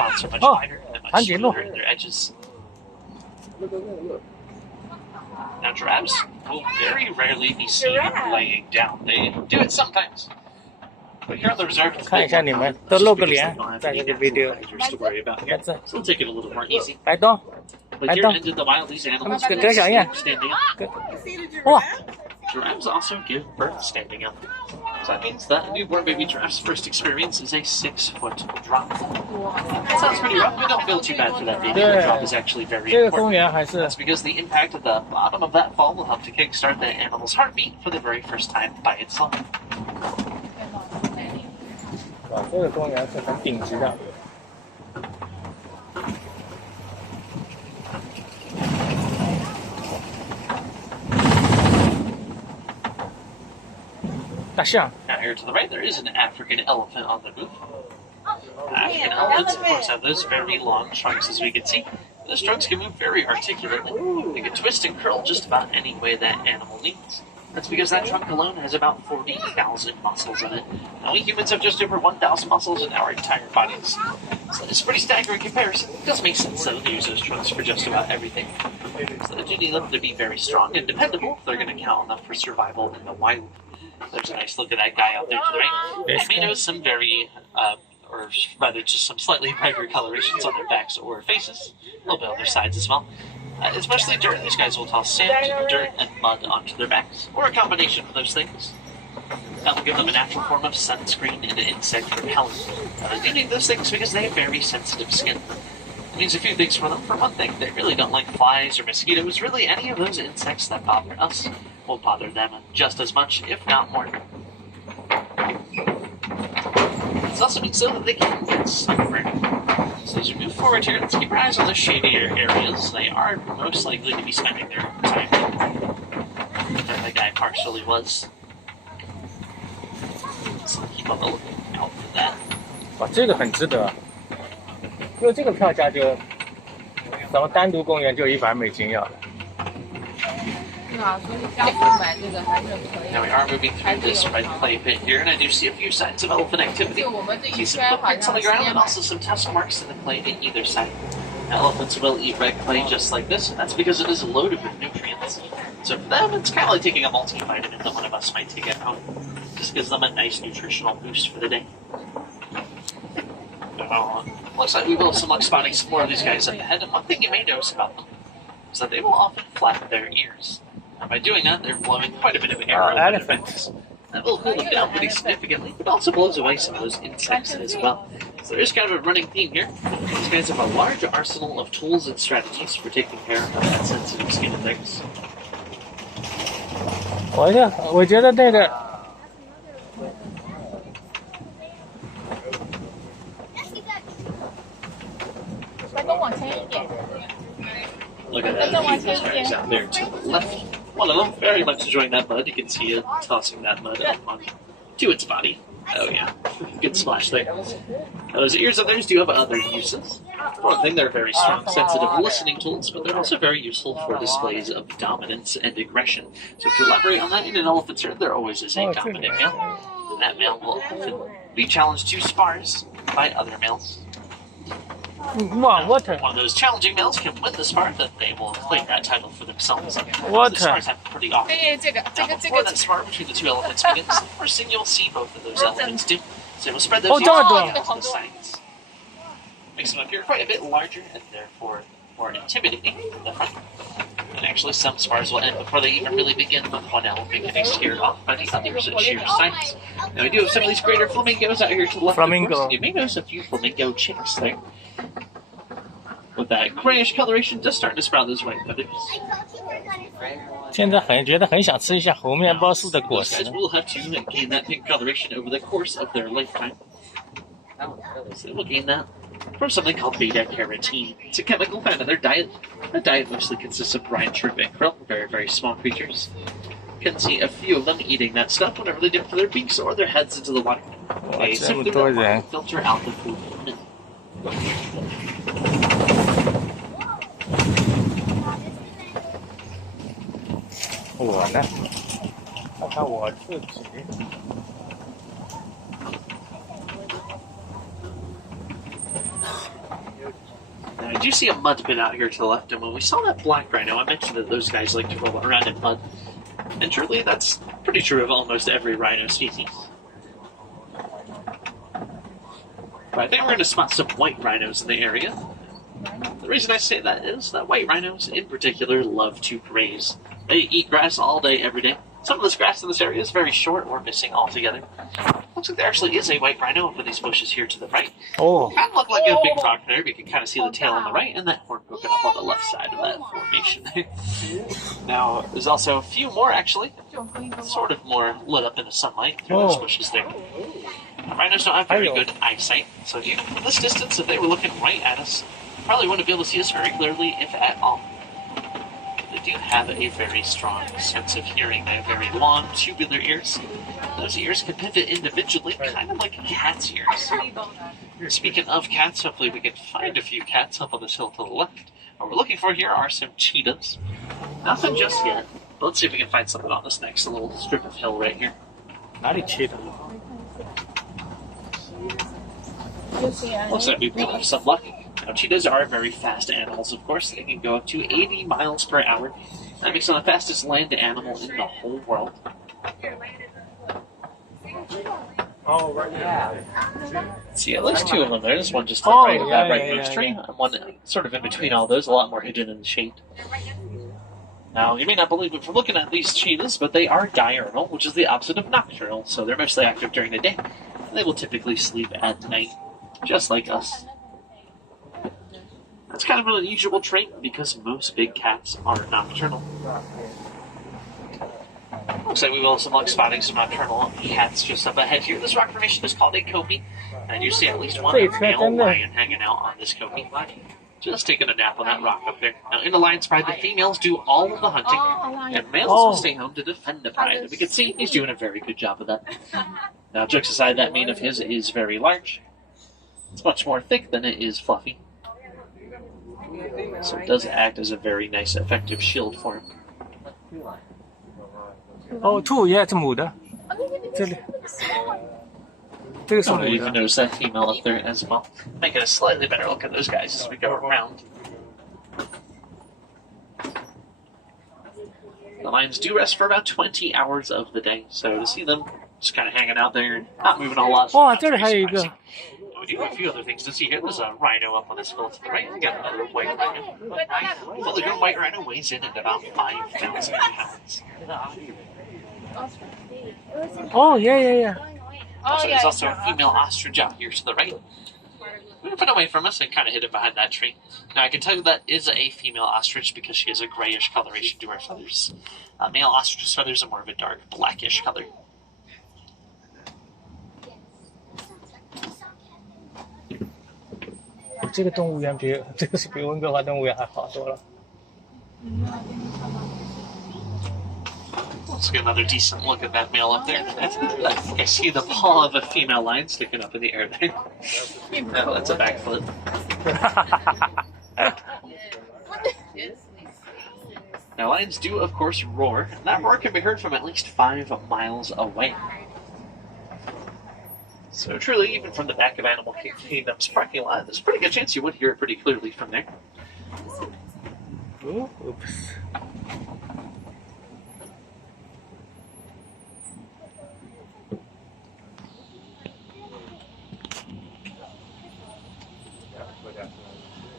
spots are much wider and much smoother in their edges. Now giraffes will very rarely be seen laying down. They do it sometimes. But here on the reserve, it's 看一下你们都露个脸，在这个 video。to worry about here. So we'll take it a little more easy. 白东， But here in the wild, these animals Good, good, yeah. standing up. Wow. Giraffes also give birth standing up. So that means that a newborn baby giraffe's first experience is a 6-foot drop. That sounds pretty rough, but don't feel too bad for that baby. The drop is actually very 这个公 important. 园还是 That's because the impact of the bottom of that fall will help to kickstart the animal's heartbeat for the very first time by itself. 哇，这个公园是很顶级的。大象。 Now here to the right, there is an African elephant on the move. African elephants, of course, have those very long trunks, as we can see. Those trunks can move very articulately. They can twist and curl just about any way that animal needs. That's because that trunk alone has about 40,000 muscles in it. Now, we humans have just over 1,000 muscles in our entire bodies. So it's a pretty staggering comparison. It does make sense, though, to use those trunks for just about everything. So they do need them to be very strong and dependable if they're going to count on them for survival in the wild. There's a nice look at that guy out there to the right. They may notice some very, or rather just some slightly brighter colorations on their backs or faces, a little bit on their sides as well. Especially dirt, these guys will toss sand, dirt, and mud onto their backs, or a combination of those things. That will give them a natural form of sunscreen and insect repellent. They do need those things because they have very sensitive skin. It means a few things for them. For one thing, they really don't like flies or mosquitoes. Really, any of those insects that bother us will bother them just as much, if not more. This also means, though, that they can get sunburned. So as we move forward here, let's keep our eyes on the shadier areas. They are most likely to be spending their time there. That guy partially was. So keep on the lookout for that. 哇，这个很值得，因为这个票价就，咱们单独公园就$100要的。 Now we are moving through this red clay pit here, and I do see a few signs of elephant activity. See some footprints on the ground and also some tusk marks in the clay to either side. Elephants will eat red clay just like this, and that's because it is loaded with nutrients. So for them, it's kind of like taking a multivitamin that one of us might take at home. Just gives them a nice nutritional boost for the day. Looks like we will have some luck spotting some more of these guys up ahead, and one thing you may notice about them is that they will often flap their ears. And by doing that, they're blowing quite a bit of air over their backs. That will cool them down pretty significantly, but also blows away some of those insects as well. So there's kind of a running theme here. These guys have a large arsenal of tools and strategies for taking care of that sensitive skin of theirs. 我觉得那个。 Look at that, a few guys out there to the left. One of them very much enjoying that mud. You can see it tossing that mud up onto its body. Oh yeah, good splash there. Now those ears of theirs do have other uses. For one thing, they're very strong, sensitive listening tools, but they're also very useful for displays of dominance and aggression. So to elaborate on that, in an elephant's herd, there always is a dominant male. And that male will often be challenged to spars by other males. Wow, what? One of those challenging males can win the spar, then they will claim that title for themselves. What? The spars happen pretty often. Now, before that spar between the two elephants begins, the first thing you'll see both of those elephants do is they will spread those ears out to the sides. Makes them appear quite a bit larger and therefore more intimidating in the front. And actually, some spars will end before they even really begin, with one elephant getting scared off by the others at sheer size. Now, we do have some of these greater flamingos out here to the left. Flamingo. Of course. You may notice a few flamingo chicks there. With that grayish coloration just starting to sprout those white feathers. 现在觉得很想吃一下猴面包树的果 Those 实。 guys will have to gain that pink coloration over the course of their lifetime. So they will gain that from something called beta carotene. It's a chemical found in their diet. The diet mostly consists of brine, shrimp, and krill, very, very small creatures. You can see a few of them eating that stuff whenever they dip their beaks or their heads into the water. They simply will filter out the food. 我呢？看看我自己。do see a mud pit out here to the left, and when we saw that black rhino, I mentioned that those guys like to roll around in mud. And truly, that's pretty true of almost every rhino species. But I think we're going to spot some white rhinos in the area. The reason I say that is that white rhinos, in particular, love to graze. They eat grass all day, every day. Some of this grass in this area is very short or missing altogether. Looks like there actually is a white rhino over these bushes here to the right. Oh, Kind of look like a big rock there. We can kind of see the tail on the right and that horn poking up on the left side of that formation. Now, there's also a few more, actually. Sort of more lit up in the sunlight through those bushes there. Rhinos don't have very good eyesight, so even from this distance, if they were looking right at us, probably wouldn't be able to see us very clearly, if at all. They do have a very strong sense of hearing. They have very long, tubular ears. Those ears can pivot individually, kind of like a cat's ears. Speaking of cats, hopefully we can find a few cats up on this hill to the left. What we're looking for here are some cheetahs. Nothing just yet, but let's see if we can find something on this next little strip of hill right here.哪里去的？ Looks like we've got some luck. Now, cheetahs are very fast animals, of course. They can go up to 80 miles per hour. That makes them the fastest land animal in the whole world. Oh, right there. See, at least two of them there. This one just right in that rightmost tree. One sort of in between all those, a lot more hidden in the shade. Now, you may not believe it from looking at these cheetahs, but they are diurnal, which is the opposite of nocturnal, so they're mostly active during the day. And they will typically sleep at night, just like us. That's kind of an unusual trait because most big cats are nocturnal. Looks like we will have some luck spotting some nocturnal cats just up ahead here. This rock formation is called a kopie, and you see at least one male lion hanging out on this kopie. Just taking a nap on that rock up there. Now, in the lion's pride, the females do all of the hunting, and males will stay home to defend the pride. And we can see he's doing a very good job of that. Now, jokes aside, that mane of his is very large. It's much more thick than it is fluffy. So it does act as a very nice, effective shield for him. 哦，兔也是母的，这里，这个是 Oh, 母 you even 的。 notice that female up there as well. Making a slightly better look at those guys as we go around. The lions do rest for about 20 hours of the day, so to see them just kind of hanging out there and not moving a whole lot. 哇，这里还有一个， We do have a few other things to see here. There's a rhino up on this hill to the right. We got another white rhino. Fully grown white rhino weighs in at about 5,000 pounds. 哦，yeah. Also, there's also a female ostrich out here to the right. Moving away from us and kind of hidden behind that tree. Now, I can tell you that is a female ostrich because she has a grayish coloration to her feathers. Male ostrich's feathers are more of a dark blackish color. 这个动物园比这个是比温哥华动物园还好多了。 Let's get another decent look at that male up there. I think I see the paw of a female lion sticking up in the air there. No, that's a backflip. Now, lions do, of course, roar. And that roar can be heard from at least 5 miles away. So truly, even from the back of Animal Kingdom's parking lot, there's a pretty good chance you would hear it pretty clearly from there. Oops.